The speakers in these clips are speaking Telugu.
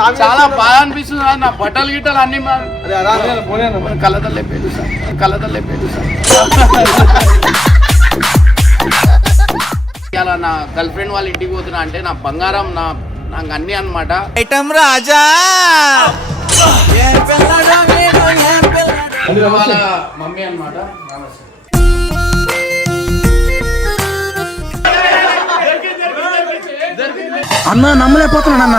చాలా బాగా అనిపిస్తుంది. నా బట్టలు గిట్టలు అన్ని కళ్ళదల్లే పేరు సార్, కళ్ళదల్లే పేరు సార్. ఇలా నా గర్ల్ ఫ్రెండ్ వాళ్ళ ఇంటికి పోతున్నా అంటే నా బంగారం నాకు అన్ని అన్నమాట. ఐటమ్ రాజా వాళ్ళ మమ్మీ అన్నమాట. అన్న నమ్మలేకపోతున్నాడు అన్న.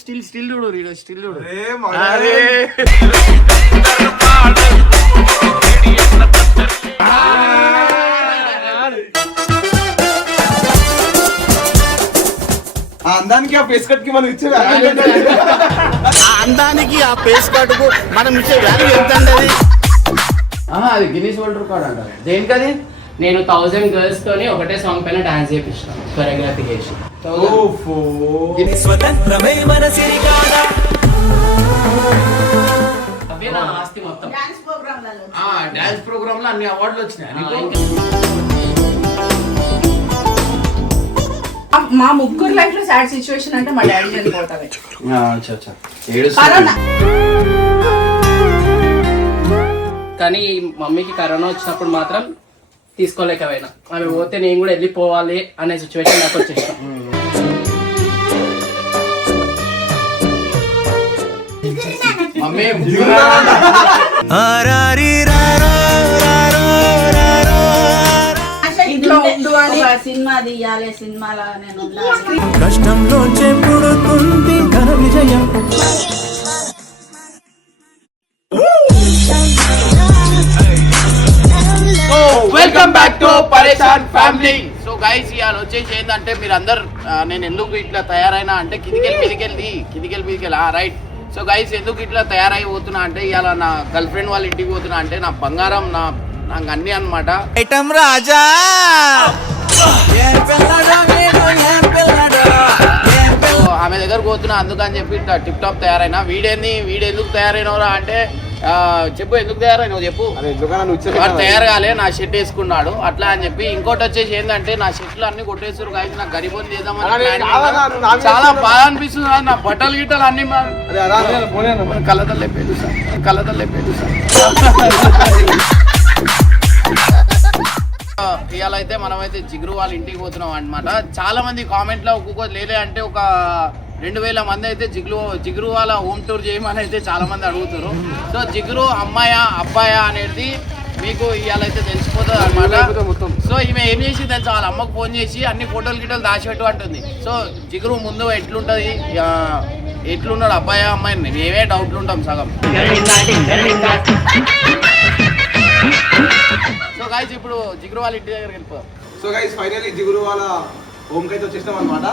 స్టిల్ చూడు అందానికి ఆ పేస్ కట్ కి మనం ఇచ్చే అందానికి ఆ పేస్ కట్ కు మనం ఇచ్చే వాల్యూ ఎంత అండి? అది గిన్నీస్ వరల్డ్ రికార్డ్ అంటారు. దేనికది? నేను 1000 గర్ల్స్ తోని ఒకటే సాంగ్ పైన డాన్స్ చేపిస్తాను, కొరియోగ్రఫీ చేసి. అవే నా ఆస్తి మొత్తం. డాన్స్ ప్రోగ్రామ్ లో అన్ని అవార్డులు వచ్చినాయి. మా ముగ్గురు లైఫ్ లో సాడ్ సిచ్యువేషన్ అంటే మా డాడీ చనిపోతారు. కానీ మమ్మీకి కరోనా వచ్చినప్పుడు మాత్రం తీసుకోలేకపోయినా. ఆమె పోతే నేను కూడా వెళ్ళిపోవాలి అనే సిచ్యువేషన్ నాకు వచ్చేసాను. ఇంట్లో ఉండు అని సినిమా తీయాలి, సినిమాలో నేను కష్టంలో చెప్పుడుతుంది ఘన విజయం. వెల్కమ్ బ్యాక్ టు పరేషాన్ ఫ్యామిలీ. సో గైస్ ఇవాళ వచ్చేసి ఏంటంటే మీరు అందరు నేను ఎందుకు ఇట్లా తయారైనా అంటే కిందికెళ్ళి రైట్. సో గైస్ ఎందుకు ఇట్లా తయారైపోతున్నా అంటే ఇవాళ నా గర్ల్ ఫ్రెండ్ వాళ్ళ ఇంటికి పోతున్నా అంటే నా బంగారం నాకు అన్ని అన్నమాట. ఐటమ్ రాజా ఆమె దగ్గర పోతున్నా అందుకని చెప్పి ఇట్లా టిప్ టాప్ తయారైనా. వీడెందుకు తయారైనవరా అంటే చెప్పు ఎందుకు తయారైనావు చెప్పు. వాడు తయారు కాలే, నా షర్ట్ వేసుకున్నాడు అట్లా అని చెప్పి. ఇంకోటి వచ్చేసి ఏంటంటే నా షర్ట్లు అన్ని కొట్టేస్తారు కాదు, నాకు గరిబోని చేద్దామని చాలా బాగా అనిపిస్తుంది. నా బట్టలు గిట్టలు అన్ని కళ్ళదల్లే పేరు సార్, కళ్ళదల్లే పేరు సార్. ఇవాళ అయితే మనమైతే జిగురు వాళ్ళ ఇంటికి పోతున్నాం అనమాట. చాలా మంది కామెంట్ లో ఒక్కొక్క లేలే అంటే ఒక 2000 మంది అయితే జిగురు వాళ్ళ హోమ్ టూర్ చేయమని అయితే చాలా మంది అడుగుతారు. సో జిగురు అమ్మాయా అబ్బాయా అనేది మీకు ఇవాళ అయితే తెలిసిపోతుంది అనమాట. సో ఈమె ఏం చేసి తెలుసు, వాళ్ళ అమ్మకు ఫోన్ చేసి అన్ని ఫోటోలు గిటోలు దాచిపెట్టు అంటుంది. సో జిగురు ముందు ఎట్లున్నాడు అబ్బాయా అమ్మాయిని మేమే డౌట్లు ఉంటాం సగం. సో గైస్ ఇప్పుడు జిగురు వాళ్ళ ఇంటి దగ్గరికి వెళ్ళిపోదాం. సో గైస్ ఫైనల్లీ జిగురు వాళ్ళ హోమ్ కి అయితే వచ్చేస్తాం అన్నమాట.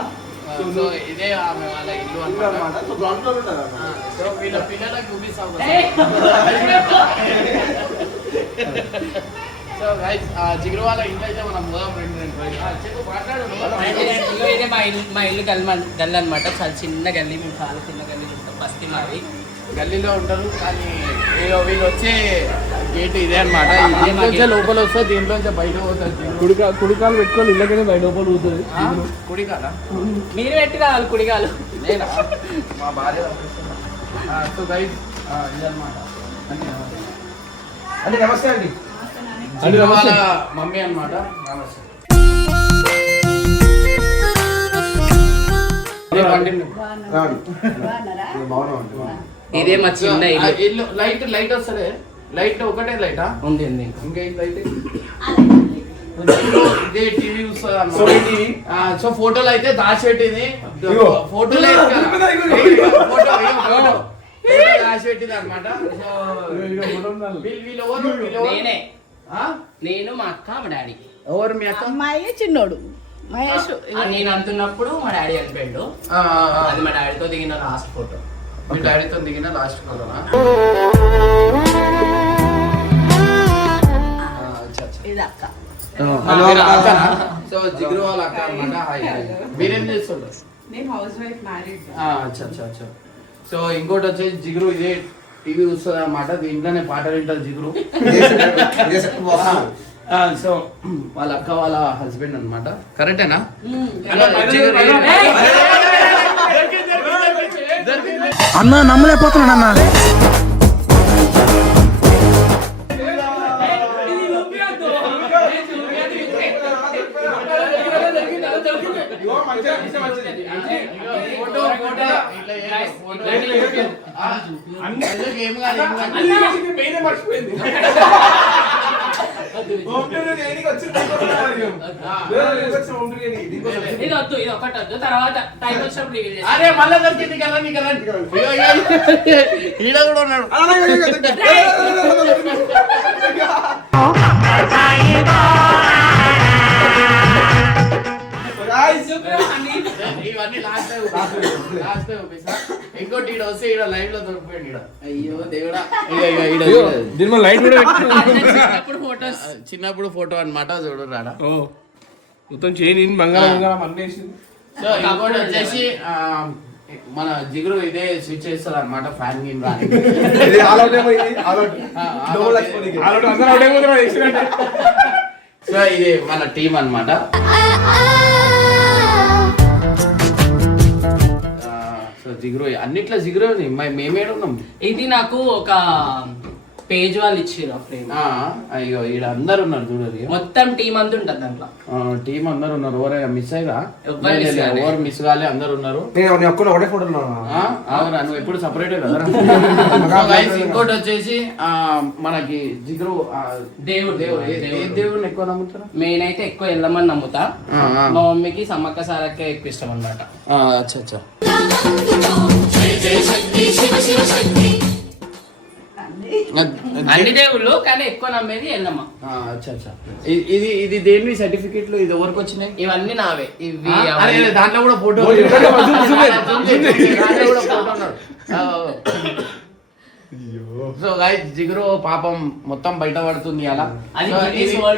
సో ఇదే ఆమె వాళ్ళ ఇల్లు అన్నమాట. సో గ్రౌండ్ ఫ్లోర్ ఉంటారు. సో వీళ్ళ పిల్లలకు చూపిస్తాం. సో గైస్ జిగురు వాళ్ళ ఇంట్లో అయితే మనం పోదాం. చెప్పు మాట్లాడు. మా ఇల్లు గల్లి అనమాట. చాలా చిన్న గల్లీ, మేము చాలా చిన్న గల్లీ ఉంటాం. బస్తీ మాది గల్లీలో ఉంటారు. కానీ వీళ్ళు వచ్చే గేట్ ఇదే అనమాట. దీంట్లో లోపల వస్తుంది, దీంట్లో బయట పోతుంది. కుడికాలు పెట్టుకొని ఇళ్ళకనే బయట లోపల పోతుంది. కుడికాలా మీరు పెట్టి కావాలి కుడికాలు నేనా మా భార్య. సో గైస్ ఇదన్నమాట. అంటే నమస్తే అండి. వాళ్ళ మమ్మీ అన్నమాట. నమస్తే. ఇదే మా చిన్న ఇల్లు. లైట్ వస్తుంది. లైట్ ఒకటే లైటా ఉంది ఇంకేం లైట్? ఇదే టీవీ వస్తుంది. సో ఫోటోలు అయితే దాచిపెట్టింది. ఫోటోలు దాచిపెట్టింది అనమాట. నేను మా అక్క మా డాడీ. ఎవరు మీ అక్క? అమ్మాయి చిన్నోడు మహేష్. నేను అంటున్నప్పుడు మా డాడీ చనిపోయాడు. అది మా డాడీతో దిగిన లాస్ట్ ఫోటో. మీ డాడీతో దిగిన లాస్ట్ ఫోటోనా? ఇది అక్క. సో జిగురు వాళ్ళ అక్క అన్నమాట. మీరేం చేస్తుంటారు? నేను హౌస్ వైఫ్ మ్యారీడ్. అచ్చా. సో ఇంకోటి వచ్చేసి జిగురు ఇదే టీవీ చూస్తుంది అనమాట. దీంట్లోనే పాటలు వింటారు జిగురు. సో వాళ్ళ అక్క వాళ్ళ హస్బెండ్ అన్నమాట. కరెక్టేనా? అన్న నమ్మలేకపోతున్నాను అన్న. ఇది వద్దు, ఇది ఒకటి వద్దు, తర్వాత టైం వచ్చినప్పుడు రివీల్ చేస్తాం. అరే మళ్ళా దొరికింది కదా నీకు ఈడ కూడా ఉన్నాడు. ఇవన్నీ లాస్ట్ ఇంకోటి ఈడ వస్తే ఈడ లైవ్ లో దొరికిపోయాడు ఈడ. అయ్యో దేవుడా. లైట్ కూడా చిన్నప్పుడు ఫోటోస్, చిన్నప్పుడు ఫోటో అన్నమాట. చూడు రాడా. మొత్తం చేయని బంగారం అన్నీ. సో ఇంకోటి వచ్చేసి మన జిగురు ఇదే స్విచ్ చేస్తారు అనమాట. ఫ్యాన్ గేమ్ రాని. సో ఇది మన టీం అన్నమాట. సో జిగురు అన్నిట్లో జిగురు మేమేడు ఉన్నాం. ఇది నాకు ఒక పేజ్ వాళ్ళు ఇచ్చారు ఆ ఫ్రేమ్. అయ్యో ఈడ అందరు ఉన్నారు చూడు. మొత్తం టీం అంతా ఉంటుంది దాంట్లో. టీం అందరు ఉన్నారు. ఎవరైనా మిస్ అయ్యా? ఎవరు ఎవరు మిస్ కాలే, అందరు ఉన్నారు. ఒకటే ఫోటో అవునా? నువ్వు ఎప్పుడు సపరేటే కదా. ఇంకోటి వచ్చేసి మనకి జిగురు దేవుడిని ఎక్కువ నమ్ముతారా? నేనైతే ఎక్కువ వెళ్ళమని నమ్ముతా. మా మమ్మీకి సమ్మక్క సారక్క ఎక్కువ ఇష్టం అన్నమాట. అచ్చా అన్ని దేవుళ్ళు కానీ ఎక్కువ నమ్మేది ఎల్లమ్మ. అచ్చా ఇది ఇది దేని సర్టిఫికెట్లు ఇది ఎవరికి వచ్చినాయి? ఇవన్నీ నావే. ఇవి దాంట్లో కూడా ఫోటో సో గైస్ జిగురు పాపం మొత్తం బయట పడుతుంది అలా. అది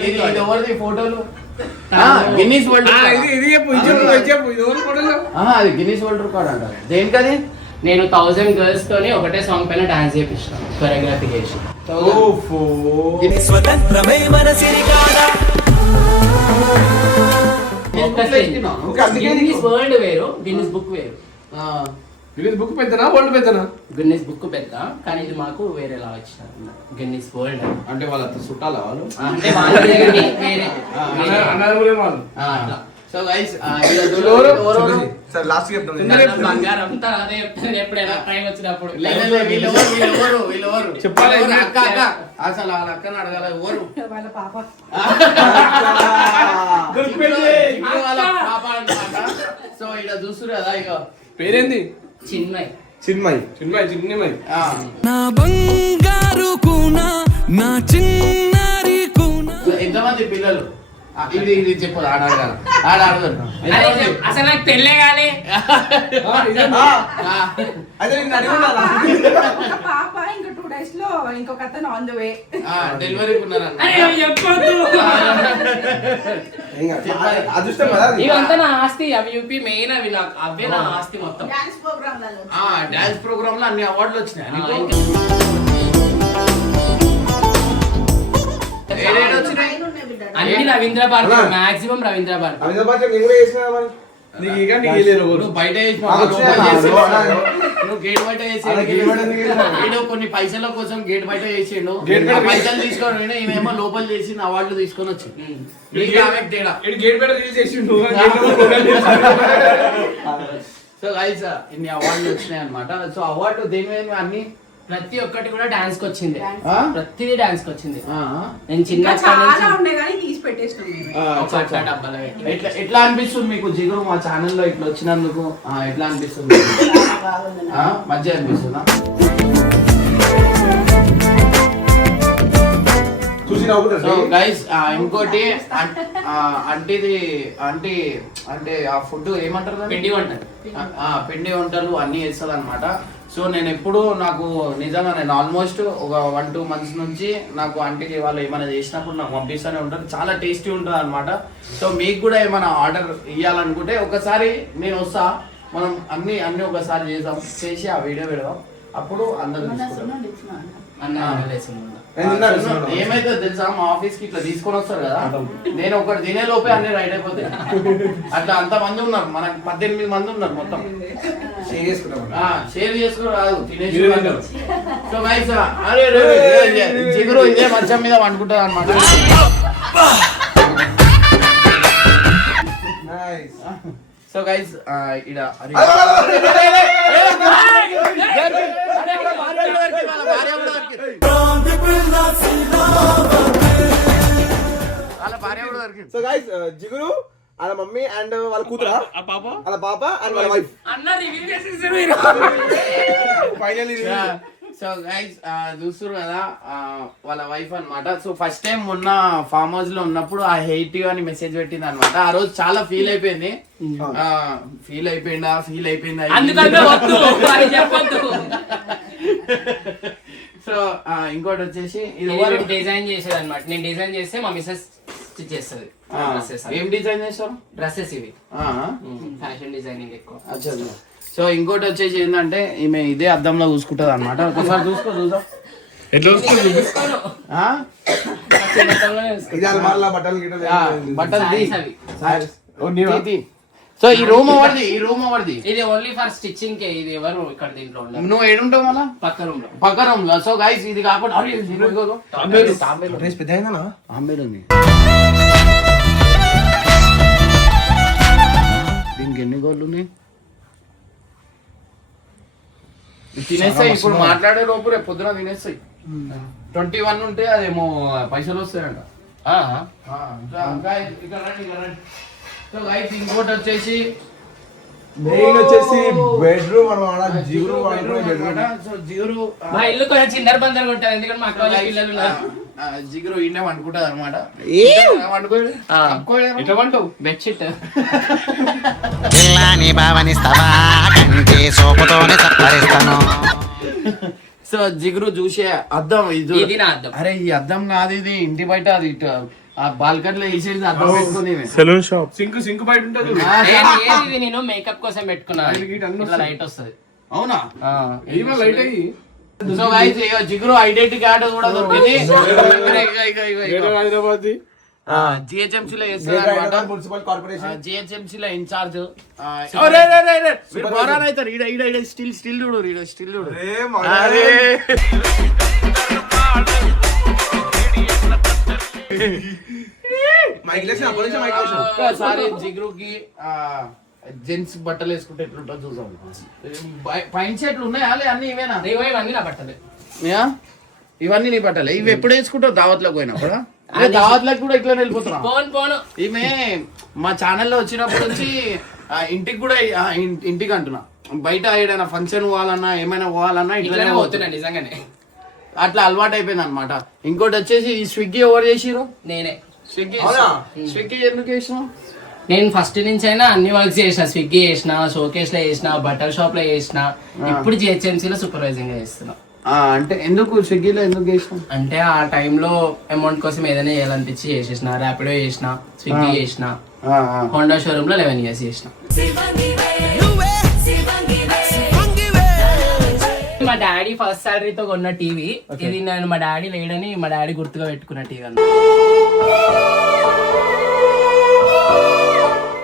ఇది ఎవరిది ఫోటోలు? గిన్నీస్ వరల్డ్ అది గిన్నీస్ వరల్డ్ రికార్డ్ అంటారు. దేనికది? నేను 1000 గర్ల్స్ తోని ఒకటే సాంగ్ పైన డాన్స్ చేపిస్తాను, కొరియోగ్రఫీ చేసి. గిన్నిస్ వరల్డ్ వేరు, గిన్నిస్ బుక్ వేరు. బుక్ పెద్దనా వరల్డ్ పెద్దనా? గిన్నిస్ బుక్ పెద్ద, కానీ ఇది మాకు వేరేలా వచ్చినారు. గిన్నిస్ వరల్డ్ అంటే వాళ్ళ చుట్టాల వాళ్ళు అంటే వాళ్ళ వేరే వాళ్ళు. సో గైస్ లాస్ట్ చెప్తాను. బంగారం అంతా అదే చెప్తాను ఎప్పుడైనా టైం వచ్చినప్పుడు. వీళ్ళెవరు చెప్పాలి. అక్క అసలు వాళ్ళ అక్కని అడగాల. ఎవరు వాళ్ళ పాప వాళ్ళ పాప అన్నమాట. సో ఇలా చూస్తురు కదా. ఇక పేరేంది? చిన్మయ్. చిన్మయ్. నా బంగారు కూనా నా చిన్నారి కూనా. ఎంతమంది పిల్లలు? ఇది చెప్పదు. ఆడ అసలు నాకు పెళ్ళే కాలే. ఒక పాప ఇంకా 2 days లో ఇంకొక అతను ఆన్ ద వే. డెలివరీకి ఉన్నారన్న. చెప్పొద్దు. అదృష్టం కదా. ఇవంతా నా ఆస్తి. అవి యూపీ మెయిన్. అవి నాకు అవే నా ఆస్తి మొత్తం. డాన్స్ ప్రోగ్రామ్ డాన్స్ ప్రోగ్రామ్ లో అన్ని అవార్డులు వచ్చినాయి. అన్ని రవీంద్ర భారతి, మాక్సిమం రవీంద్ర భారతి. నువ్వు బయట నువ్వు గేట్ బయట చేసేడు. కొన్ని పైసల కోసం గేట్ బయట చేసిండు. పైసలు తీసుకొని ఈమెమో లోపల చేసి అవార్డులు తీసుకొని వచ్చి సో గైస్ ఇన్ని అవార్డులు వచ్చినాయి అన్నమాట. సో అవార్డు దేని మీద అన్ని ప్రతి ఒక్కటి కూడా డాన్స్ కి వచ్చింది. ఆ? ప్రతిదీ డాన్స్ కి వచ్చింది. నేను ఇంకా చిన్న చాలా ఉండే కానీ తీసి పెట్టేసినాం మేము. డబ్బాలో పెట్టి. ఎట్లా అనిపిస్తుంది మీకు జిగురు మా ఛానల్లో ఇట్లా వచ్చినందుకు? ఎట్లా అనిపిస్తుంది? బాగుంది. మంచిగా అనిపిస్తుందా? సో గైస్ ఇంకోటి అంటే ఆ ఫుడ్ ఏమంటారు దాన్ని? పిండి వంటలు. పిండి వంటలు అన్ని చేస్తుంది అనమాట. సో నేను ఎప్పుడు నాకు నిజంగా నేను ఆల్మోస్ట్ ఒక 1-2 months నుంచి నాకు ఆంటీకి వాళ్ళు ఏమైనా చేసినప్పుడు నాకు పంపిస్తూనే ఉంటారు. చాలా టేస్టీ ఉంటుంది అనమాట. సో మీకు కూడా ఏమైనా ఆర్డర్ ఇవ్వాలనుకుంటే ఒకసారి నేను వస్తా, మనం అన్ని ఒకసారి చేసి ఆ వీడియో పెడదాం. అప్పుడు అందరూ తీసుకుంటాం. అన్న లేచిండు. ఏమైతే తెలుసా మా ఆఫీస్ కి ఇట్లా తీసుకొని వస్తారు కదా, నేను ఒకటి తినే లోపే అన్ని రైట్ అయిపోతాయి. అట్లా అంత మంది ఉన్నారు, మనకి 18 మంది ఉన్నారు మొత్తం. షేర్ చేసుకో రాదు, తినేసి. సో గైస్ అరే జిగురు ఇదే మంచం మీద వండుకుంటుంది అనమాట. సో గైస్ ఇడ సో గైస్ జిగురు వాళ్ళ మమ్మీ అండ్ వాళ్ళ కూతురా వాళ్ళ పాప అండ్ వాళ్ళ వైఫ్ ఫైనల్లీ. సో గైస్ చూస్తున్నారు కదా వాళ్ళ వైఫ్ అన్నమాట. సో ఫస్ట్ టైం మొన్న ఫామ్ హౌస్ లో ఉన్నప్పుడు ఆ హెయిట్ అని మెసేజ్ పెట్టింది అనమాట. ఆ రోజు చాలా ఫీల్ అయిపోయింది. ఫీల్ అయిపోయిందా సో ఇంకోటి వచ్చేసి ఇది డిజైన్ చేసేది అనమాట. నేను డిజైన్ చేస్తే మా మిస్సెస్ స్టిచ్ చేస్తుంది. ఏం డిజైన్ చేస్తారు? డ్రెస్సెస్ ఇవి ఫ్యాషన్ డిజైనింగ్ ఎక్కువ. సో ఇంకోటి వచ్చేసి ఏంటంటే ఈమె ఇదే అద్దంలో చూసుకుంటది అనమాట. ఒకసారి చూద్దాం ఎట్లా బట్టలు. సో ఈ రూమ్ ఎవరిది? ఇది ఓన్లీ ఫర్ స్టిచ్చింగ్ కే. ఇది ఎవరు ఇక్కడ దీంట్లో ఉండరు. నువ్వు ఏడుంటావు మళ్ళా? పక్క రూమ్ లో. సో గైస్ ఇది కాకుండా దీనికి ఎన్ని గోళ్ళు ఉన్నాయి? తినేస్తాయి ఇప్పుడు మాట్లాడే లోపు రేపు పొద్దున తినేస్తాయి. 21 ఉంటే అదేమో పైసలు వస్తాయంట. సో గైస్ ఇంకోటి వచ్చేసి బెడ్రూమ్ జిగురు. సో జిగురు మా ఇల్లు కొంచెం చిన్నర బందర్ ఉంటుంది, ఎందుకంటే మా అక్క పిల్లలు జిగురు ఇండే వండుకుంటది అనమాట. బెడ్షీట్ సో జిగురు చూసే అద్దం ఇది నా అద్దం. అరే ఈ అద్దం కాదు, ఇది ఇంటి బయట అది ఆ బాల్కనీలో వేసేది అద్దం పెట్టుకుంది. సెలూన్ షాప్ సింక్ బయట ఉంటుంది. ఇది నేను మేకప్ కోసం పెట్టుకున్నాను. లైట్ వస్తుంది. అవునా? లైట్ అయ్యి. సో గైస్ జిగురు ఐడెంటిటీ కార్డు కూడా దొరికింది. హైదరాబాద్ జిహెచ్ఎంసీ లో మున్సిపల్ కార్పొరేషన్ జిహెచ్ఎంసీ లో ఇన్ఛార్జ్. స్టిల్ చూడు. ఒకసారి జిగురుకి జెంట్స్ బట్టలు వేసుకుంటే ఎట్లుంటో చూసాం. పైన చెట్లు ఉన్నాయా? అన్ని ఇవేనా? ఇవన్నీ నా బట్టలు. ఇవన్నీ నీ బట్టలే. ఇవి ఎప్పుడు వేసుకుంటావు? దావత్లోకి పోయినప్పుడు? దావత్లకు కూడా ఇట్లా వెళ్ళిపోతున్నా. ఈమె మా ఛానల్లో వచ్చినప్పటి నుంచి ఇంటికి అంటున్నా, బయట ఏదైనా ఫంక్షన్ పోవాలన్నా ఏమైనా పోవాలన్నా ఇట్లా పోతున్నా నిజంగానే. అట్లా అలవాటు అయిపోయింది అనమాట. ఇంకోటి వచ్చేసి ఈ స్విగ్గీ ఎవరు చేసిరు? నేనే. స్విగ్గీ ఎందుకు చేసినావు? నేను ఫస్ట్ నుంచి అయినా అన్ని వర్క్స్ చేసిన. స్విగ్గీ చేసిన, షోకేస్ లో చేసిన, బట్టల్ షాప్ లో చేసిన, ఇప్పుడు జిహెచ్ఎంసీ లో సూపర్వైజింగ్ గా చేస్తున్నా. అంటే ఎందుకు స్విగ్గీలో ఎందుకు చేసినావు? అంటే ఆ టైంలో అమౌంట్ కోసం ఏదైనా చేయాలనిపించి చేసేసిన. ర్యాపిడో చేసిన, స్విగ్గీ చేసిన, హోండా షోరూమ్ లో 11 years చేసిన. మా డాడీ ఫస్ట్ సాలరీతో కొన్న టీవీ ఇది. నేను మా డాడీ లేడని మా డాడీ గుర్తుగా పెట్టుకున్న టీవీ అన్న.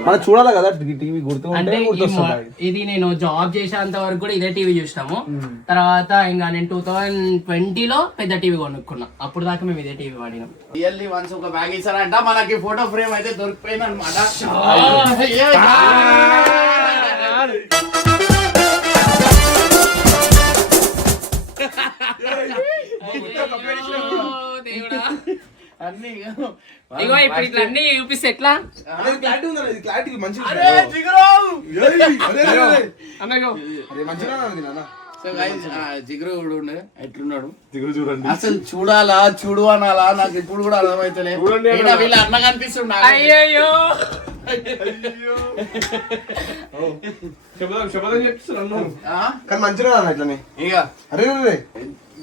మనం చూడాలి కదా టీవీ గుర్తు. అంటే ఇది నేను జాబ్ చేసేంత వరకు కూడా ఇదే టీవీ చూసినాము. తర్వాత ఇంకా నేను 2020లో పెద్ద టీవీ కొనుక్కున్నా. అప్పుడు దాకా మేము ఇదే టీవీ వాడినాం. రియల్లీ వన్స్ ఒక బ్యాగ్ ఇచ్చారంట, మనకి ఫోటో ఫ్రేమ్ అయితే దొరికిపోయింది అనమాట. అన్ని ఇప్పుడు ఇట్లా అన్ని చూపిస్తే ఎట్లా? జిగురు ఎట్లున్నాడు అసలు చూడు అనాలా? నాకు ఇప్పుడు కూడా అర్థమైతలేదు. వీళ్ళ అన్న కనిపిస్తుండ. అయ్యో కానీ మంచిగా ఇట్లనే ఇక అరే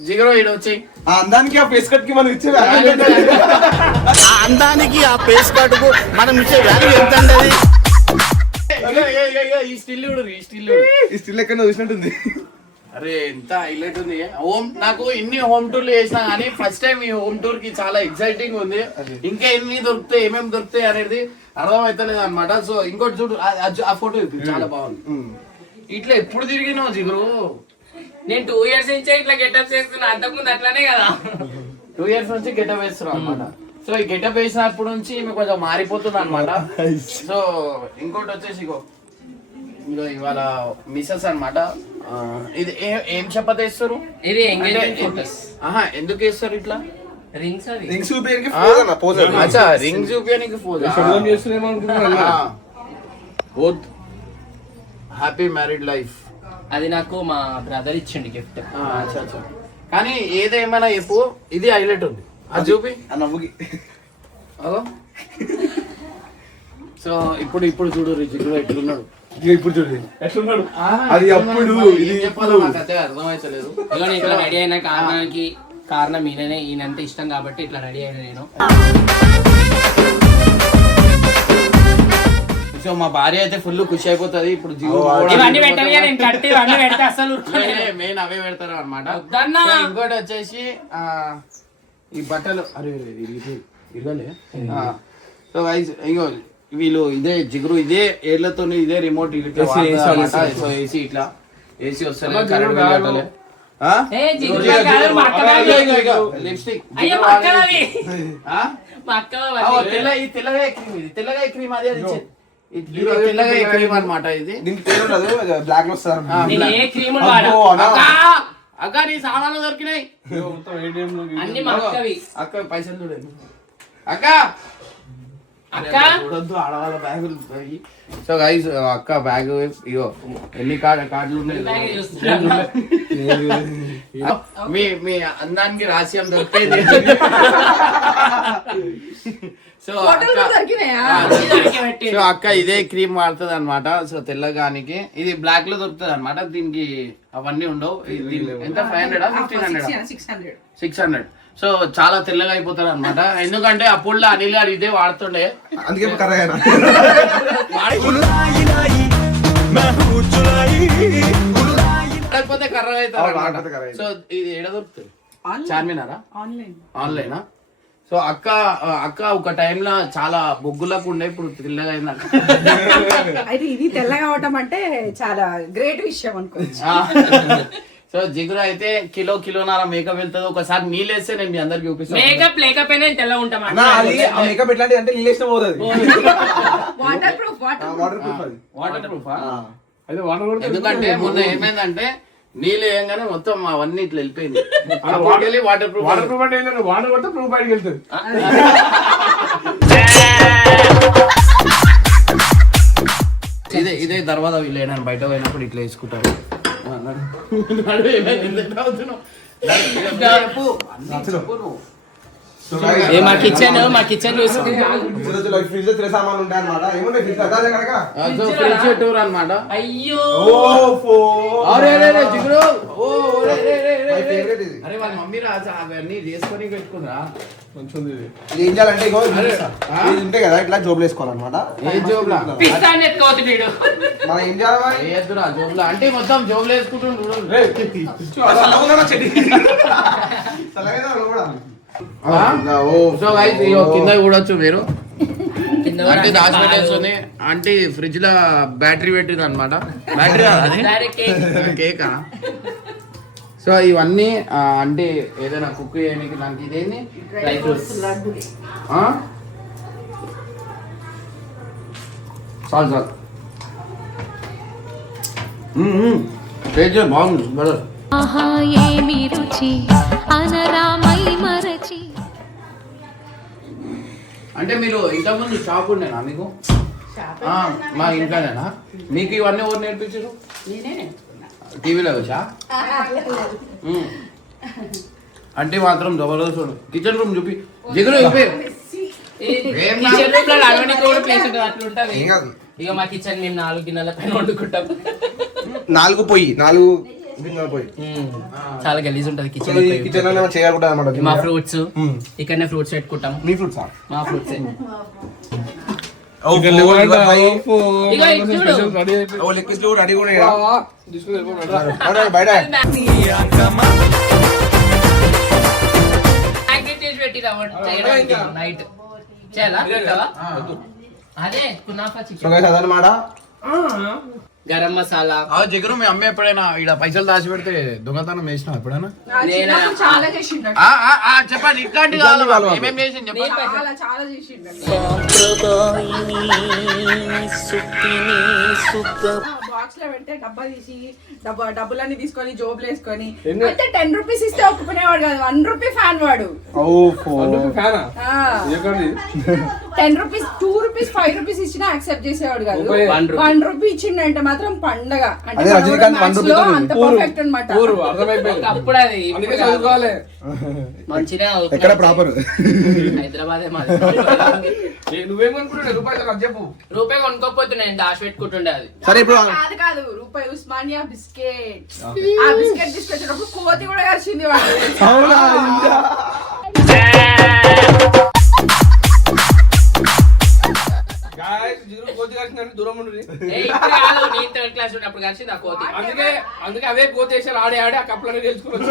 జిగురు ఈడ వచ్చి అందానికి ఆ ఫేస్ కట్ కి మనం ఇచ్చే అందానికి ఆ ఫేస్ కట్ కు మనం ఇచ్చే వాల్యూ ఎంత అండి? ఈ స్టిల్ ఎక్కడ చూసినట్టుంది. అరే ఎంత హైలైట్ ఉంది నాకు ఇన్ని హోమ్ టూర్లు చేసినా కానీ ఫస్ట్ టైం ఈ హోమ్ టూర్ కి చాలా ఎక్సైటింగ్ ఉంది. ఇంకా ఎన్ని దొరుకుతాయి ఏమేమి దొరుకుతాయి అనేది అర్థమైతలేదు అనమాట. సో ఇంకోటి చూడు ఆ ఫోటో చాలా బాగుంది. ఇట్లా ఎప్పుడు తిరిగినావు జిగురు? నేను 2 years నుంచే ఇట్లా గెటప్ చేస్తున్నా, అంతకుముందు అట్లానే కదా. 2 years నుంచి గెటప్ వేస్తున్నావు అనమాట. సో ఈ గెటప్ వేసినప్పటి నుంచి ఈమె కొంచెం మారిపోతుంది అనమాట. సో ఇంకోటి వచ్చేసి ఇగో ఇవాళ మిసెస్ అనమాట. ఇది ఏం చెప్పత వేస్తారు? ఇది ఎంగేజ్మెంట్ ఫోటోస్. ఎందుకు వేస్తారు ఇట్లా? రింగ్స్ అవి. రింగ్స్ చూపించడానికి పోజ్ అన్న, పోజ్ అన్న. అచ్చా రింగ్ చూపించడానికి శబ్దం చేస్తున్నామో అనుకుంటున్నా. Both happy married life. అది నాకు మా బ్రదర్ ఇచ్చిండు గిఫ్ట్. కానీ ఏదేమైనా చెప్పు, ఇది హైలైట్ ఉంది. అది చూపి ఆ నవ్వుకి. అదో సో ఇప్పుడు చూడు జిగురు ఎట్లున్నాడు. ఇప్పుడు చూడండి ఎట్లున్నాడు? అది అప్పుడు ఇది చెప్పాలో నాకైతే అర్థమైతలేదు. ఇట్లా ఇట్లా రెడీ అయిన కారణానికి కారణం ఈయననే. ఈయనంటే ఇష్టం కాబట్టి ఇట్లా రెడీ అయిన నేను. సో మా భార్య అయితే ఫుల్ ఖుషి అయిపోతుంది ఇప్పుడు. ఇవన్నీ పెట్టాలి, నేను కట్టి ఇవన్నీ పెడితే అసలు మెయిన్ అవే పెడతారు అనమాట. వద్దన్నా. ఇంకోటి వచ్చేసి ఈ బట్టలు అరే ఇరగలే. సో గైస్ ఇగో వీళ్ళు ఇదే జిగురు ఇదే ఏర్లతో ఇదే రిమోట్ సో ఏసీ ఇట్లా ఏసీ వస్తలేదు, కరెంట్ బిల్ కట్టలే. ఏ జిగురు కాదు, మా అక్క బ్యాగ్. లిప్స్టిక్ అయ్యో మా అక్కది. మా అక్క తెల్లగా క్రీమ్, ఇది తెల్లగా క్రీమ్ అదే తెల్లగా క్రీమ్ అనమాట. ఇది దీనికి పేరు ఉండదు, బ్లాక్ లో వస్తారు. నేను ఏ క్రీమ్ వాడా. అక్క నీ సామాన్లు దొరికినాయి అన్ని మా అక్కవి. అక్క పైసలు చూడండి అక్క. అక్క చూడొద్దు ఆడవాళ్ళ బ్యాగులు. సో గైస్ అక్క బ్యాగ్ ఇగో ఎన్ని కార్డులు ఉన్నాయి. మీ అందానికి రాస్యం దొరికింది. సో అక్క ఇదే క్రీమ్ వాడుతుంది అనమాట. సో తెల్లగానికి ఇది బ్లాక్ లో దొరుకుతుంది అనమాట. దీనికి అవన్నీ ఉండవు. ఎంత 500 1500 600. సో చాలా తెల్లగా అయిపోతారు అనమాట. ఎందుకంటే అప్పుడు అనిల్ గారు ఇదే వాడుతుండే, అందుకే కర్రగా లేకపోతే కర్రగా అవుతారు అనమాట. సో ఇది ఎక్కడ దొరుకుతుంది? చార్మినారా? ఆన్లైనా? సో అక్క ఒక టైంలో చాలా బొగ్గులకు ఉండే, ఇప్పుడు తెల్లగా అయింది అక్క. అయితే ఇది తెల్లగా అవటం అంటే చాలా గ్రేట్ విషయం అనుకోవచ్చు. సో జిగురు అయితే కిలోన్నర మేకప్ వెళ్తుంది. ఒకసారి నీళ్ళు వేస్తే నేను మీ అందరికి చూపిస్తాను. మేకప్ లేకపోయినా తెల్ల ఉంటాం. మేకప్ ఎట్లాంటి అంటే నీళ్ళు పోతుంది. Water proof water proof. అయితే వాటర్ ఎందుకంటే మొన్న ఏమైందంటే నీళ్ళు వేయంగానే మొత్తం అవన్నీ ఇట్లా వెళ్ళిపోయింది. Water proof. వాటర్ ప్రూఫ్ అంటే ఏంటంటే వాటర్ కొడితే ప్రూఫ్ బయటకి వెళ్తుంది. ఇదే తర్వాత వీళ్ళు బయట పోయినప్పుడు ఇట్లా వేసుకుంటారు. మా కిచెన్ సామాన్లు ఉంటాయి అన్నమాట. ఫ్రిడ్జ్ టూర్ అనమాట. అయ్యో అరే వాళ్ళ మమ్మీ రాజా అవన్నీ చేసుకొని పెట్టుకుందా. ఏం చేయాలంటే ఇగో ఇది ఉంటాయి కదా, ఇట్లా జోబులు వేసుకోవాలన్నమాట. ఏ జోబులా? మనం ఏం చేయాలి? వేయద్దురా జోబులా అంటే మొత్తం జోబులు వేసుకుంటుండ్రు. సో గైస్ కింద చూడొచ్చు మీరు. అంటే దాచి పెట్టేస్తుంది. అంటే ఫ్రిడ్జ్ లో బ్యాటరీ పెట్టింది అనమాట. బ్యాటరీ కేకా. సో ఇవన్నీ అంటే ఏదైనా కుక్ చేయడానికి దానికి ఇదేంటి డ్రై ఫ్రూట్స్. చాలు బాగుంది బ్రదర్. అంటే మీరు ఇంతకుముందు షాప్ ఉండేనా మీకు? మా ఇంట్లోనేనా? మీకు ఇవన్నీ ఎవరు నేర్పించారు? టీవీలో వచ్చా? అంటే మాత్రం జబర్దస్త్. కిచెన్ రూమ్ చూపి జిగురు ఇక మా కిచెన్ మేము 4 గిన్నెల పైన వండుకుంటాం. 4 గిన్నెల పొయ్యి. చాలా గలీజ్ ఉంటది కిచెన్. కిచెన్ లో చేయకుండా అన్నమాట. మా ఫ్రూట్స్ ఇక్కడనే ఫ్రూట్స్ పెట్టుకుంటాం. మీ ఫ్రూట్స్? మా ఫ్రూట్స్. ఇగో ఇది చూడు. లెక్కిస్లు రెడీ కూడా బయట ప్యాకెట్ చేసి పెట్టిరా చేయడానికి నైట్ చాలా అదే కునాఫా చికెన్ అదనమాట. గరం మసాలా. జిగురు మీ అమ్మ ఎప్పుడైనా ఇక్కడ పైసలు దాచి పెడితే దొంగతనం చేసినా ఎప్పుడైనా చిన్నప్పుడు చాలా చేసిండు చెప్పండి ఇట్లాంటి కావాలి ఏమేం చేసింది చెప్పండి చాలా చేసిండు బాక్స్ లో పెడితే డబ్బా తీసి డబ్బులన్నీ తీసుకొని జోబులు వేసుకొని అయితే 10 రూపీస్ ఇస్తే ఒప్పుకునేవాడు కాదు. 1 రూపీ ఫ్యాన్ వాడు. 10 రూపీస్ 2 రూపీస్ 5 రూపీస్ ఇచ్చినా యాక్సెప్ట్ చేసేవాడు కాదు. 1 రూపీ ఇచ్చిండంటే మాత్రం పండగ. అంటే అంత పర్ఫెక్ట్ అనమాట. అప్పుడు అది మంచిగా ఎక్కడ ప్రాపర్ హైదరాబాద్ నువ్వేమనుకుంటున్నా రూపాయలు చెప్పు. రూపాయి కొనుక్కోపోతే నేను దాచి పెట్టుకుంటుండే అది. సరే ఇప్పుడు కాదు రూపాయి ఉస్మానియా బిస్కెట్. ఆ బిస్కెట్ తీసుకొచ్చినప్పుడు కోతి కూడా కలిసింది వాడు. దూరం ఉంటుంది. నేను థర్డ్ క్లాస్ ఉన్నప్పుడు కలిసి నా కోతి. అందుకే అదే కోతేసారు ఆడి ఆడి ఆ కప్పులను గెలుచుకుని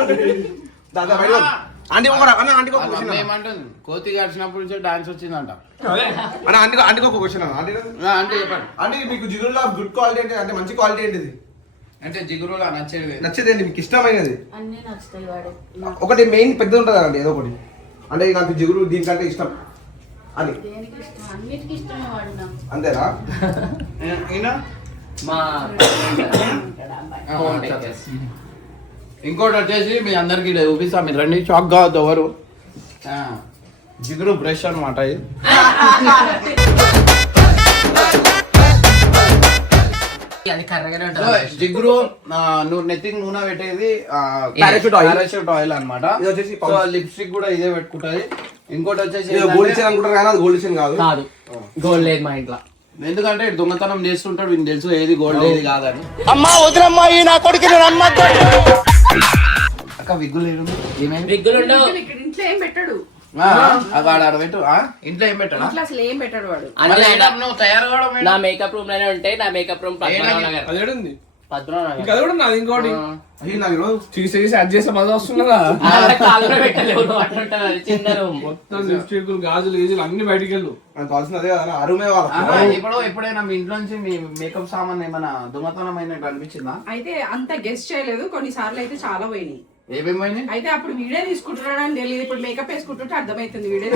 ఏమంటుంది కోతి గడిచినప్పుడు నుంచి డాన్స్ వచ్చిందంట ఆంటీకి ఒక క్వశ్చన్ అంటే చెప్పండి అంటే మీకు జిగురులో గుడ్ క్వాలిటీ ఏంటి అంటే మంచి క్వాలిటీ ఏంటిది అంటే జిగురులో నచ్చేది నచ్చేది మీకు ఇష్టమైనది అన్ని నచ్చుతాయి వాడు. ఒకటి మెయిన్ పెద్ద ఉంటుంది కదండి ఏదో ఒకటి అంటే నాకు జిగురు దీనికంటే ఇష్టం అని దేనికి ఇష్టం? అన్నిటికీ ఇష్టమే వాడు నాకు. అంతేనా మా ఇంకోటి వచ్చేసి మీ అందరికి చూపిస్తా మీరు రండి షాక్ కావద్దు ఎవరు జిగురు బ్రష్ అనమాట ఇది అది కర్రగానే ఉంటుంది. జిగురు నువ్వు నెత్తికి నూనె పెట్టేది పారాషూట్ ఆయిల్ అనమాట. లిప్స్టిక్ కూడా ఇదే పెట్టుకుంటది. ఇంకోటి వచ్చేసి గోల్డ్ చైన్ అనుకుంటారు కానీ అది గోల్డ్ చైన్ కాదు. కాదు గోల్డ్ లేదు మా ఇంట్లో. ఎందుకంటే దొంగతనం చేస్తుంటాడు వీనికి తెలుసు ఏది గోల్డ్ ఏది కాదని. అక్క విగ్గులు ఏమేమి విగ్గులు ఉండవు. ఇక్కడ ఇంట్లో ఏం పెట్టాడు. వాడు ఆడబెట్టు ఇంట్లో ఏం పెట్టాడా ఇంట్లో అసలు ఏం పెట్టాడు వాడు. నువ్వు తయారు కావడం నా మేకప్ రూమ్ లోనే ఉంటాయి. నా మేకప్ రూమ్ పద్మనాభ నగర్. అదేడుంది పద్మనాభ ఇంకా అది కూడా నాది ఇంకోటి నాకు చేసి అది చేస్తే మజా వస్తున్నదా కాళ్ళు పెట్టలేవు అట్లుంటది. అది చిన్న రూమ్. మొత్తం లిప్స్టిక్ గాజులు గీజులు అన్ని బయటికి వెళ్ళు. కావాల్సిన అదే కదా అరుమే ఇప్పుడు ఎప్పుడైనా మీ ఇంట్లో నుంచి మీ మేకప్ సామాన్ ఏమైనా దొంగతనం అయినట్టు అనిపించిందా? అయితే అంత గెస్ట్ చేయలేదు. కొన్నిసార్లు అయితే చాలా పోయినాయి. ఏమేమైనా అయితే అప్పుడు వీడియో తీసుకుంటున్నాడు అని తెలియదు. ఇప్పుడు మేకప్ వేసుకుంటుంటే అర్థమవుతుంది వీడియో.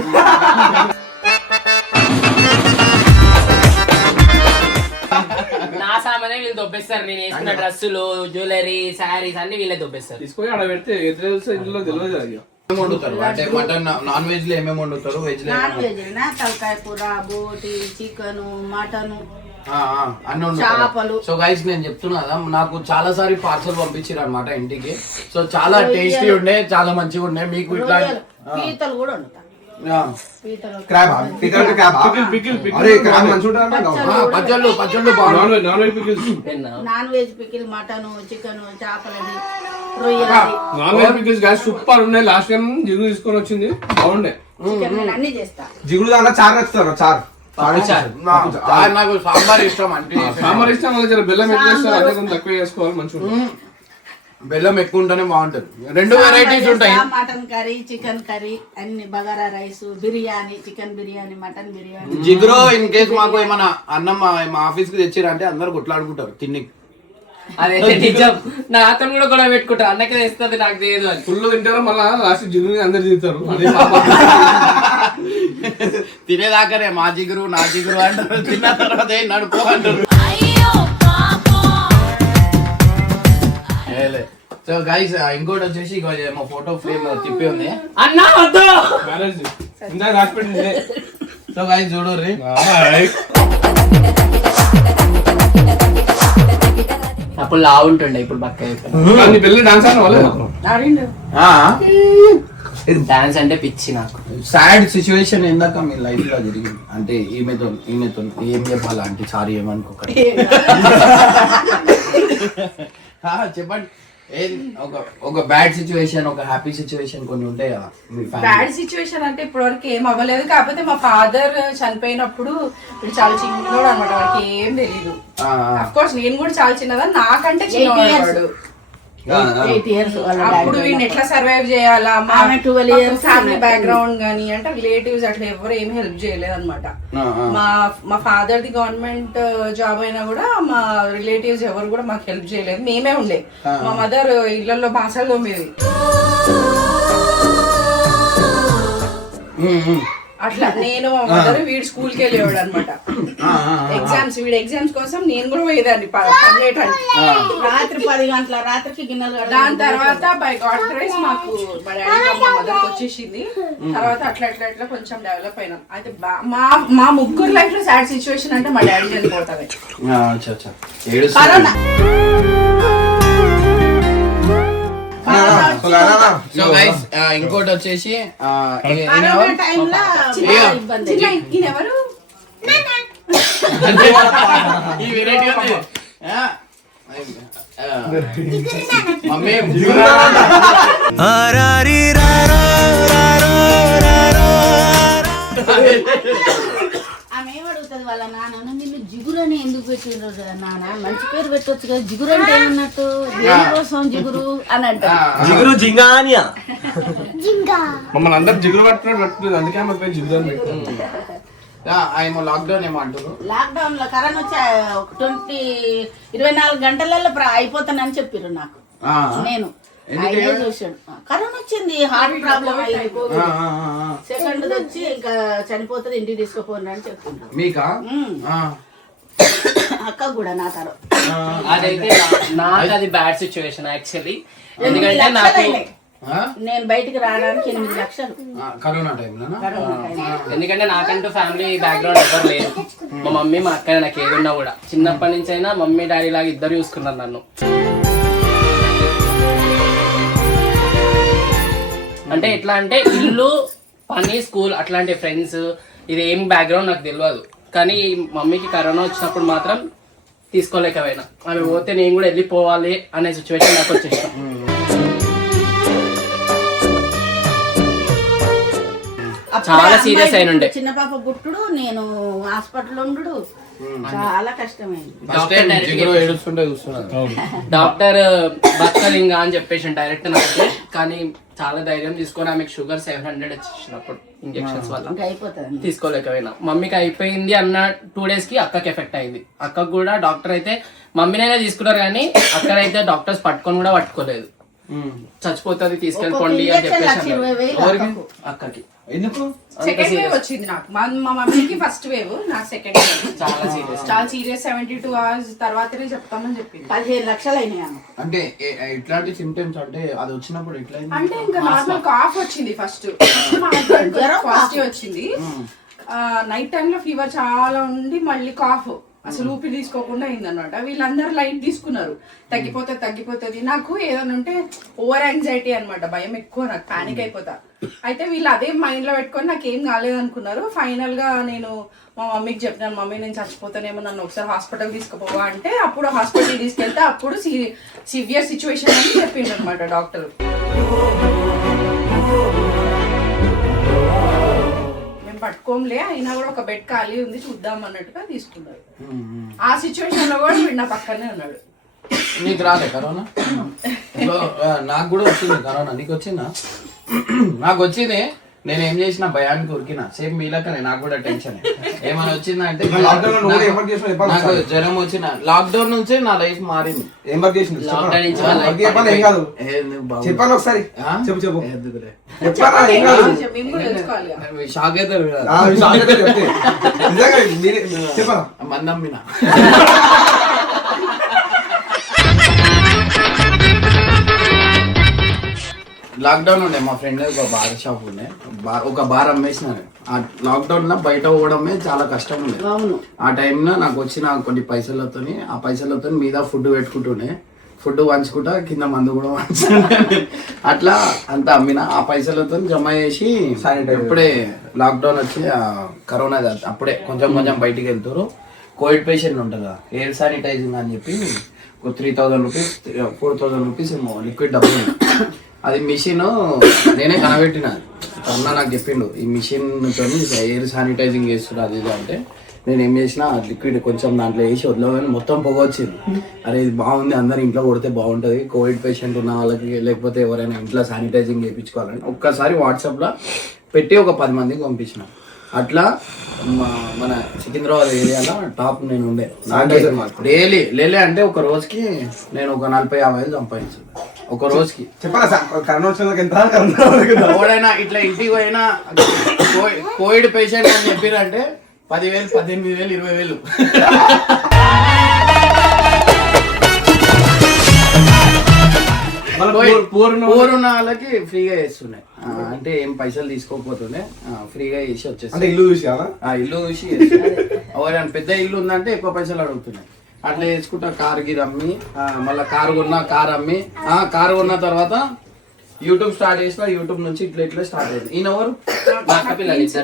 నా సామానే వీళ్ళు దొబ్బేస్తారు. నేను వేసుకున్న డ్రెస్సులు జ్యువెలరీ శారీస్ అన్ని వీళ్ళే దొబ్బేస్తారు. తీసుకొని ఆడ పెడితే ఎదురు తెలుసు ఇంట్లో తెలియదు అది. ఏమేమి వండుతారు అంటే మటన్ నాన్ వెజ్ లో ఏమేమి వండుతారు? వెజ్ లో నాన్ వెజ్ తలకాయ కూర, బోటి, చికెన్, మటన్, అన్ని చేపలు. వండుతారు. సో గైస్ నేను చెప్తున్నా కదా నాకు చాలా సారి పార్సల్ పంపించారు అనమాట ఇంటికి. సో చాలా టేస్టీ ఉండే చాలా మంచిగా ఉండే. మీకు ఇట్లా పీతలు కూడా వండుతా. పీతలు పచ్చళ్ళు non veg pickles non veg pickle, mutton, chicken, చేపలది, రొయ్యలది, non veg pickles guys super ఉన్నాయి. లాస్ట్ టైం జిగురు తీసుకొని వచ్చింది బాగుండే. చికెన్ నేను అన్ని చేస్తా. జిగురు దాంట్లో చారు నచ్చుతారు. నాకు సాంబార్ ఇష్టం అంటే సాంబార్ ఇష్టం వాళ్ళకి జర బెల్లం ఎక్కువ వేస్తారు. అదే కొంచెం తక్కువ చేసుకోవాలి మంచిగా. బెల్లం ఎక్కువ ఉంటేనే బాగుంటది. 2 వెరైటీస్ ఉంటాయి. మటన్ కర్రీ, చికెన్ కర్రీ, అన్ని bagara rice, biryani, chicken biryani, mutton biryani. జిగురు ఇన్ కేసు మాకు ఏమన్నా అన్నం మా ఆఫీస్ కి తెచ్చిరంటే అందరు కొట్లాడుకుంటారు తిన్ని. అదైతే నిజం. నా అతను కూడా గొడవ పెట్టుకుంటారు. అన్నకే తెస్తుంది నాకు తెలియదు అని. ఫుల్ తింటారు మళ్ళీ లాస్ట్ జిగురు అందరు తింటారు. తినేదాకానే మా జిగురు నా జిగురు అంటారు. తిన్న తర్వాత నడుపు అంటారు. సో గైస్ ఇంకోటి వచ్చేసి మా ఫోటో ఫ్రేమ్ తిప్పి ఉంది అన్నా వద్దు. మ్యారేజ్ ఇందాక రాసి పెట్టింది. సో గైస్ చూడర్రి అప్పుడు లా ఉంటుండే ఇప్పుడు బక్క అయిపోయింది. పెళ్లి డాన్స్ ఆడిన వాళ్ళే డాన్స్ అంటే పిచ్చి నాకు. సాడ్ సిచ్యువేషన్ ఏందాక మీ లైఫ్ లో జరిగింది అంటే ఈమెతో ఏం చెప్పాలా అంటే సారీ ఏమనుకోకండి చెప్పండి ఏది ఒక బ్యాడ్ సిచ్యువేషన్, ఒక హ్యాపీ సిచ్యువేషన్ కొన్ని ఉంటాయి కదా మీ family? బ్యాడ్ సిచ్యువేషన్ అంటే ఇప్పటివరకు ఏం అవ్వలేదు. కాకపోతే మా ఫాదర్ చనిపోయినప్పుడు వీడు చాలా చిన్నోడు అనమాట, వాడికి ఏం తెలీదు. అఫ్ కోర్స్ నేను కూడా చాలా చిన్నదా, నాకంటే చిన్నవాడు. 8 years వాళ్ళ అప్పుడు వీడిని ఎట్లా సర్వైవ్ చేయాలా, ఆమె 12 years ఫ్యామిలీ బ్యాక్గ్రౌండ్ గానీ అంటే రిలేటివ్స్ అట్లా ఎవరు ఏం హెల్ప్ చేయలేదు అనమాట. మా ఫాదర్ ది గవర్నమెంట్ జాబ్ అయినా కూడా మా రిలేటివ్స్ ఎవరు కూడా మాకు హెల్ప్ చేయలేదు, మేమే ఉండే. మా మదర్ ఇళ్లలో బాసలు తోమేది అట్లా. నేను మా మదర్ వీడు స్కూల్ కి వెళ్ళేవాడు అనమాట. వీడి ఎగ్జామ్స్ కోసం నేను కూడా పోయేదాన్ని పనిచేయటానికి. రాత్రి 10 గంటల రాత్రికి గిన్నెలు దాని తర్వాత బై గాడ్ గ్రేస్ మాకు మా డాడీ మా మదర్ వచ్చేసింది. తర్వాత అట్లా అట్లా అట్లా కొంచెం డెవలప్ అయినాం. అయితే మా ముగ్గురు లైఫ్ లో సాడ్ సిచ్యువేషన్ అంటే మా డాడీ చనిపోతారు. కరోనా సో గైస్ ఇంకోటి వచ్చేసి టైంలో ఇబ్బంది. ఈయనెవరు? ఈ వెరైటీ ఉంది మమ్మీ ఆమె ఏమడుగుతుంది వాళ్ళ నాన్న, నిన్ను జిగురని ఎందుకు పెట్టిండ్రు నాన్న, మంచి పేరు పెట్టొచ్చు కదా, జిగురు అంటే ఏమన్నట్టు, దేనికోసం జిగురు అని అంటారు. జిగురు జింగానియా మమ్మల్ని అందరు జిగురు పట్టుకుంటుంది, అందుకే ఆమె పేరు జిగురు అని పెట్టారు. ఏమో లాక్డౌన్ ఏమో అంటారు. లాక్డౌన్ లో కరోనా వచ్చి 24 గంటలలో అయిపోతానని చెప్పారు నాకు. నేను చూసాడు కరోనా వచ్చింది, హార్ట్ ప్రాబ్లం అయింది, సెకండ్ వచ్చి ఇంకా చనిపోతుంది, ఇంటికి తీసుకుపోండి అని చెప్తున్నారు. మీకా? అక్క కూడా నా తర్వాత అదైతే నాకు అది బ్యాడ్ సిచ్యువేషన్ యాక్చువల్లీ. ఎందుకంటే నాకు నేను బయటికి రావడానికి 8 లక్షలు కరోనా టైంలో. ఎందుకంటే నాకంటూ ఫ్యామిలీ బ్యాక్గ్రౌండ్ ఎవరు లేదు. మా మమ్మీ మా అక్క నాకు ఏదున్నా కూడా చిన్నప్పటి నుంచి అయినా మమ్మీ డాడీ లాగా ఇద్దరు చూసుకున్నారు నన్ను. అంటే ఎట్లా అంటే ఇల్లు, పని, స్కూల్ అట్లాంటి ఫ్రెండ్స్ ఇది ఏం బ్యాక్గ్రౌండ్ నాకు తెలియదు. కానీ మమ్మీకి కరోనా వచ్చినప్పుడు మాత్రం తీసుకోలేకపోయినా. ఆమె పోతే నేను కూడా వెళ్ళిపోవాలి అనే సిచ్యువేషన్ నాకు వచ్చేసాం. చాలా సీరియస్ అయినుండే. చిన్న పాప పుట్టుడు, నేను హాస్పిటల్ ఉండు, చాలా కష్టమైంది. డాక్టర్ బతకలింగా అని చెప్పేసి డైరెక్ట్ నాకు. కానీ చాలా ధైర్యం తీసుకొని ఆమెకు షుగర్ 700 వచ్చేసినప్పుడు ఇంజెక్షన్స్ వల్ల తీసుకోలేకపోయినా. మమ్మీకి అయిపోయింది అన్న 2 days కి అక్కకి ఎఫెక్ట్ అయింది. అక్కకు కూడా డాక్టర్ అయితే మమ్మీనైనా తీసుకున్నారు కానీ అక్కడైతే డాక్టర్స్ పట్టుకొని కూడా పట్టుకోలేదు. చచ్చిపోతుంది తీసుకెళ్ళిపోండి అని చెప్పేసి అక్కకి. ఎందుకు? సెకండ్ వేవ్ వచ్చింది నాకు. మా మమ్మీకి ఫస్ట్ వేవ్, నాకు సెకండ్ వేవ్. చాలా సీరియస్ 72 hours తర్వాతనే చెప్తామని చెప్పింది. 15 లక్షలు అయినాయి. అంటే ఇట్లాంటి సిమ్టమ్స్ అంటే అది వచ్చినప్పుడు ఎట్లా? అంటే ఇంకా నార్మల్ కాఫ్ వచ్చింది ఫస్ట్ వచ్చింది. నైట్ టైమ్ లో ఫీవర్ చాలా ఉండి మళ్ళీ కాఫ్, అసలు ఊపిరి తీసుకోకుండా అయిందనమాట. వీళ్ళందరూ లైట్ తీసుకున్నారు, తగ్గిపోతుంది. నాకు ఏదైనా ఉంటే ఓవర్ యాంగ్జైటీ అనమాట, భయం ఎక్కువ, నాకు పానిక్ అయిపోతా. అయితే వీళ్ళు అదే మైండ్ లో పెట్టుకొని నాకు ఏం కాలేదనుకున్నారు. ఫైనల్ గా నేను మా మమ్మీకి చెప్పినాను, మమ్మీ నేను చచ్చిపోతానేమో, నన్ను ఒకసారి హాస్పిటల్ తీసుకుపోవా అంటే అప్పుడు హాస్పిటల్ తీసుకెళ్తే అప్పుడు సివియర్ సిచ్యువేషన్ అని చెప్పిండు అనమాట డాక్టర్. పట్టుకోంలే, అయినా కూడా ఒక బెడ్ ఖాళీ ఉంది చూద్దాం అన్నట్టుగా తీసుకున్నారు. ఆ సిచ్యువేషన్ లో కూడా వీడు నా పక్కనే ఉన్నాడు. నీకు రాలే కరోనా? నాకు కూడా వచ్చింది కరోనా. నీకు వచ్చిందా? నాకు వచ్చింది. నేను ఏం చేసిన భయానికి ఉరికినా, సేమ్ మీలకనే నాకు కూడా టెన్షన్. ఏమైనా వచ్చిందంటే నాకు జ్వరం వచ్చిన లాక్డౌన్ నుంచి నా లైఫ్ మారింది. ఏం వర్క్ చేసింది? చెప్పాలి ఒకసారి. చెప్పు షాక్ అయితే చెప్పరా మందమ్మినా. లాక్డౌన్ ఉండే, మా ఫ్రెండ్ ఒక బార్ షాప్ ఉండే, ఒక బార్ అమ్మేసిన. ఆ లాక్డౌన్ లో బయట పోవడమే చాలా కష్టం ఉండే. ఆ టైంలో నాకు వచ్చిన కొన్ని పైసలతో, ఆ పైసలతో మీద ఫుడ్ పెట్టుకుంటుండే, ఫుడ్ వంచుకుంటా, కింద మందు కూడా వంచుకుంటా. అట్లా అంతా అమ్మిన. ఆ పైసలతో జమ చేసి ఇప్పుడే లాక్డౌన్ వచ్చి కరోనా అప్పుడే కొంచెం బయటికి వెళ్తారు. కోవిడ్ పేషెంట్ ఉంటుంది కదా, ఎయిర్ శానిటైజింగ్ అని చెప్పి 3,000 రూపీస్ 4,000 రూపీస్ ఏమో లిక్విడ్ డబ్బులు ఉంది. అది మిషన్ నేనే కనబెట్టిన. అన్న నాకు చెప్పిండు ఈ మిషన్ తోని ఎయిర్ శానిటైజింగ్ చేస్తున్నా అది ఇది అంటే నేను ఏం చేసిన లిక్విడ్ కొంచెం దాంట్లో వేసి వదిలేదని మొత్తం పొగ వచ్చింది. అరే ఇది బాగుంది, అందరు ఇంట్లో కొడితే బాగుంటుంది, కోవిడ్ పేషెంట్ ఉన్న వాళ్ళకి లేకపోతే ఎవరైనా ఇంట్లో శానిటైజింగ్ చేయించుకోవాలని ఒక్కసారి వాట్సాప్లో పెట్టి ఒక 10 మందికి పంపించిన. అట్లా మన సికింద్రాబాద్ ఏరియాలో టాప్ నేను ఉండే. డైలీ లేలే అంటే ఒక రోజుకి నేను ఒక 40-50 సంపాదించాను ఒక రోజుకి. చెప్పాలా సార్ కరోనా వచ్చినందుకు ఎంత ఎవడైనా ఇట్లా ఇంటికి పోయినా కోవిడ్ పేషెంట్ అని చెప్పారంటే 10,000, 18,000, 20,000. పూరున్న వాళ్ళకి ఫ్రీగా చేస్తున్నాయి. అంటే ఏం పైసలు తీసుకోకపోతుండే ఫ్రీగా చేసి వచ్చేసి ఇల్లు చూసి ఇల్లు చూసి ఎవరైనా పెద్ద ఇల్లు ఉందంటే ఎక్కువ పైసలు అడుగుతున్నాయి. అట్లా చేసుకుంటా కార్ గిర్ అమ్మి మళ్ళీ కారు అమ్మి కారు కొన్న తర్వాత యూట్యూబ్ స్టార్ట్ చేసిన. యూట్యూబ్ నుంచి ఇట్లా స్టార్ట్ అయింది. ఈయన ఎవరు?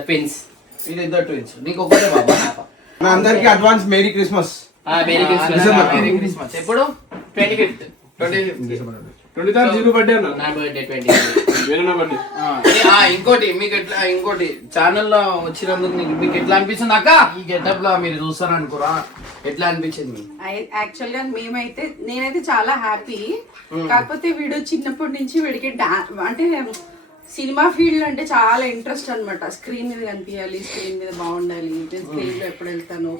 ట్విన్స్. వీళ్ళిద్దరు ట్విన్స్. నీకు ఒకటే బాబా. అందరికి advance merry Christmas. Merry Christmas. ఎప్పుడు? 25th. 23rd జీరో బర్త్డే అన్న. నా బర్త్డే 20. వేరే బర్త్డే. ఇంకోటి ఛానల్లో వచ్చినందుకు మీకు ఎట్లా అనిపిస్తుంది అక్క? ఈ గెటప్ లో మీరు చూస్తారు అనుకోరా, ఎట్లా అనిపించింది? యాక్చువల్ గా నేనైతే చాలా హ్యాపీ. కాకపోతే వీడు చిన్నప్పటి నుంచి వీడికి అంటే సినిమా ఫీల్డ్ అంటే చాలా ఇంట్రెస్ట్ అనమాట. స్క్రీన్ మీద కనిపించాలి, స్క్రీన్ మీద బాగుండాలి, స్క్రీన్ లో ఎప్పుడు వెళ్తాను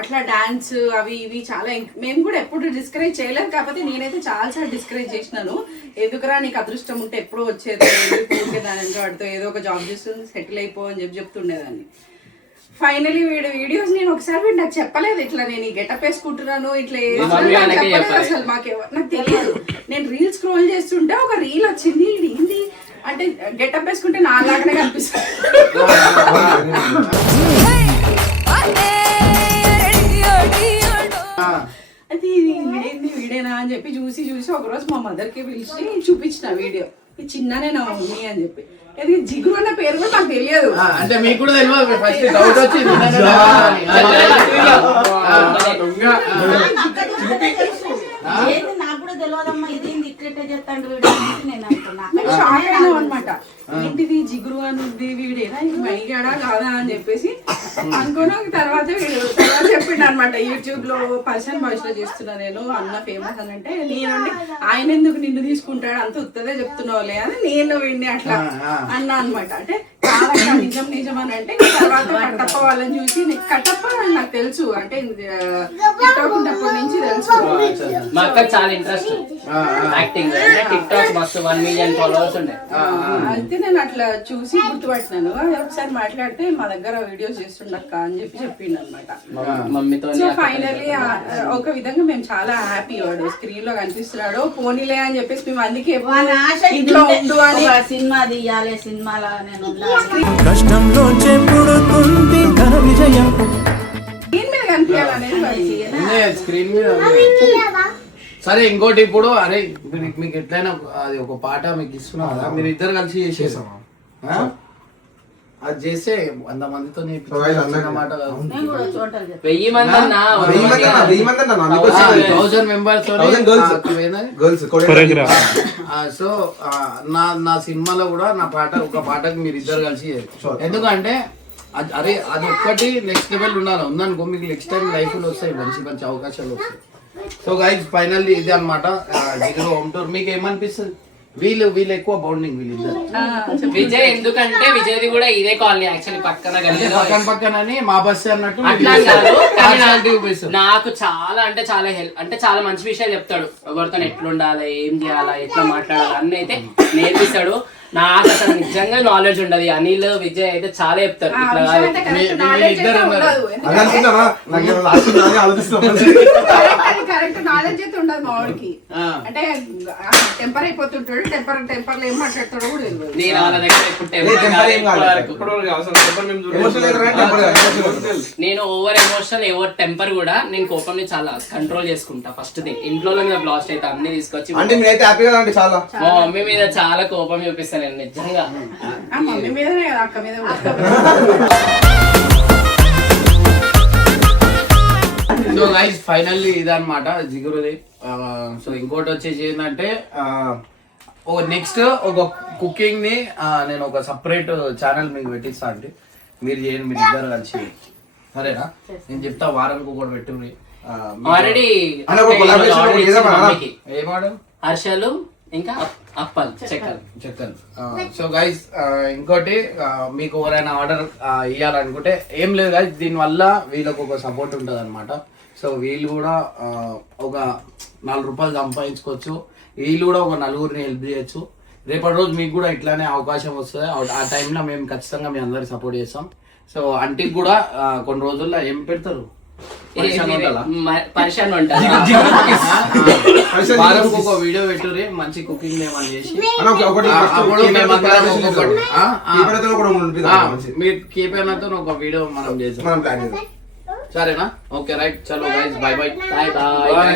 అట్లా డాన్స్ అవి ఇవి చాలా. మేము కూడా ఎప్పుడు డిస్కరేజ్ చేయలేదు. కాకపోతే నేనైతే చాలా సార్లు డిస్కరేజ్ చేసినాను. ఎందుకురా నీకు అదృష్టం ఉంటే ఎప్పుడో వచ్చేది, దాని వాడితో ఏదో ఒక జాబ్ చేస్తుంది సెటిల్ అయిపో అని చెప్తుండేదాన్ని. ఫైనలీ వీడియోస్ నేను ఒకసారి నాకు చెప్పలేదు ఇట్లా నేను ఈ గెటప్ వేసుకుంటున్నాను ఇట్లా చెప్పలేదు అసలు. నాకు తెలియదు. నేను రీల్ స్క్రోల్ చేస్తుంటే ఒక రీల్ వచ్చింది. ఇది ఏంది అంటే గెటప్ వేసుకుంటే నా లాగానే కనిపిస్తుంది. అది వీడేనా అని చెప్పి చూసి ఒకరోజు మా మదర్కి పిలిచి చూపించిన వీడియో. ఈ చిన్ననే నా మమ్మీ అని చెప్పి. అది జిగురు అన్న పేరు కూడా నాకు తెలియదు. అంటే మీకు కూడా తెలియదు. ఫస్ట్ డౌట్ వచ్చింది. నాకు కూడా తెలియదమ్మా ఇదేంది ఇట్లా చెప్తాను అనమాట. ఏంటిది జిగురు అని ఉంది వీడేనా ఇది మైగాడా కాదా అని చెప్పేసి అనుకోను. తర్వాత చెప్పిండు అనమాట యూట్యూబ్ లో పర్సన్ వాయిస్ లో చేస్తున్నా నేను అన్న ఫేమస్ అని అంటే నేనండి ఆయన ఎందుకు నిన్ను తీసుకుంటాడు అంత ఉత్తదే చెప్తున్నావులే అని నేను వీడిని అట్లా అన్నా అనమాట. అంటే చాలా నిజం అని అంటే తర్వాత కట్టప్ప వాళ్ళని చూసి కట్టప్ప నాకు తెలుసు అంటే టిక్టాక్ ఉన్నప్పటి నుంచి తెలుసు. మా అక్క చాలా ఇంట్రెస్ట్ యాక్టింగ్. టిక్టాక్ మస్తు 1 million ఫాలోవర్స్ ఉండే. అయితే నేను అట్లా చూసి గుర్తుపట్టినాను. ఒకసారి మాట్లాడితే మా దగ్గర వీడియోస్ చేస్తుండక్క అని చెప్పిండు అనమాట. మమ్మీతో. సో ఫైనల్లీ ఒక విధంగా మేము చాలా హ్యాపీ. వాడు స్క్రీన్ లో కనిపిస్తున్నాడు పోనీలే అని చెప్పేసి మేము అందుకే ఇంట్లో ఉండు అని సినిమా తీయాలి సినిమాలో నేను కష్టంలో పుడుతుంది ఘన విజయం. స్క్రీన్ మీద కనిపించాలనేది స్క్రీన్ మీద. సరే ఇంకోటి ఇప్పుడు అరే మీకు ఎట్లయినా అది ఒక పాట మీకు ఇస్తున్నా కదా, మీరు ఇద్దరు కలిసి చేసేసాం. అది చేస్తే 100 మందితో మాట 1000 మెంబర్స్. సో నా సినిమాలో కూడా నా పాట ఒక పాటకి మీరు ఇద్దరు కలిసి ఎందుకంటే అరే అది ఒక్కటి నెక్స్ట్ లెవెల్ ఉందనుకో మీకు నెక్స్ట్ టైం లైఫ్ లో వస్తాయి మంచి అవకాశాలు వస్తాయి. సో గైస్ ఫైనల్లీ ఇది అనమాట జిగురు హోమ్ టూర్. మీకు ఏమనిపిస్తుంది? వీళ్ళు ఎక్కువ బౌండింగ్ వీళ్ళిద్దరు. విజయ్ ఎందుకంటే విజయ్ది కూడా ఇదే కాలనీ యాక్చువల్లీ పక్కన మా బస్ అన్నట్టు. నాకు చాలా అంటే చాలా హెల్ప్ అంటే చాలా మంచి విషయాలు చెప్తాడు. ఎవరితో ఎట్లుండాలి, ఏం చేయాలా, ఎట్లా మాట్లాడాలి అన్నీ అయితే నేర్పిస్తాడు. నాకు అసలు నిజంగా నాలెడ్జ్ ఉండదు. అనిల్ విజయ్ అయితే చాలా చెప్తారు. కరెక్ట్ నాలెడ్జ్ అయితే ఉండదు మా వాడికి. అంటే టెంపర్ అయిపోతుంటాడు. టెంపర్ లో ఏం మాట్లాడతాడో కూడా తెలియదు. నేను వాళ్ళ దగ్గర నేను ఓవర్ ఎమోషనల్ ఓవర్ టెంపర్ కూడా నేను కోపంని చాలా కంట్రోల్ చేసుకుంటా. ఫస్ట్ థింగ్ ఇంట్లో మీద బ్లాస్ట్ అయితే అన్ని తీసుకొచ్చి మా మమ్మీ మీద చాలా కోపం చూపిస్తాను నేను నిజంగా. మమ్మీ మీదనే కదా అక్క మీద సో గైస్ ఫైనల్లీ ఇదన్నమాట జిగురుది. సో ఇంకోటి వచ్చేసి ఏంటంటే నెక్స్ట్ ఒక కుకింగ్ ని నేను ఒక సపరేట్ ఛానల్ మీకు పెట్టిస్తా అంటే మీరు చేయండి, మీరు ఇద్దరు కలిసి, సరేనా? నేను చెప్తా వారానికి ఒకటి పెట్టుర్రి. ఆల్రెడీ అన్న ఒక collaboration ఒకటి చేద్దామా అన్న? ఏమాడు హర్షలు ఇంకా అప్పల్ చెక్కలు. చెక్కలు. సో గైస్ ఇంకోటి మీకు ఎవరైనా ఆర్డర్ ఇవ్వాలనుకుంటే ఏం లేదు గైస్, దీనివల్ల వీళ్ళకి ఒక సపోర్ట్ ఉంటుంది అనమాట. సో వీళ్ళు కూడా ఒక 4 రూపాయలు సంపాదించుకోవచ్చు, వీళ్ళు కూడా ఒక నలుగురిని హెల్ప్ చేయొచ్చు. రేపటి రోజు మీకు కూడా ఇట్లానే అవకాశం వస్తుంది. ఆ టైంలో మేము ఖచ్చితంగా మీ అందరికి సపోర్ట్ చేస్తాం. సో అంటికి కూడా కొన్ని రోజుల్లో ఏం పెడతారు, పరిశాన్ ఉంటారు. వారంకి ఒక వీడియో పెట్టుర్రి, మంచి కుకింగ్ ఏమని చేసి అన్న ఒకటి అప్పుడు మేమందరం ఒక్కొక్కటి, కీపర్తో కూడా ఉంటుంది మంచి. మీరు కీపేనాతో ఒక వీడియో మనం చేస్తాం, మనం ప్లాన్ చేద్దాం. సరేనా? ఓకే రైట్, చలో guys, bye bye. Bye bye.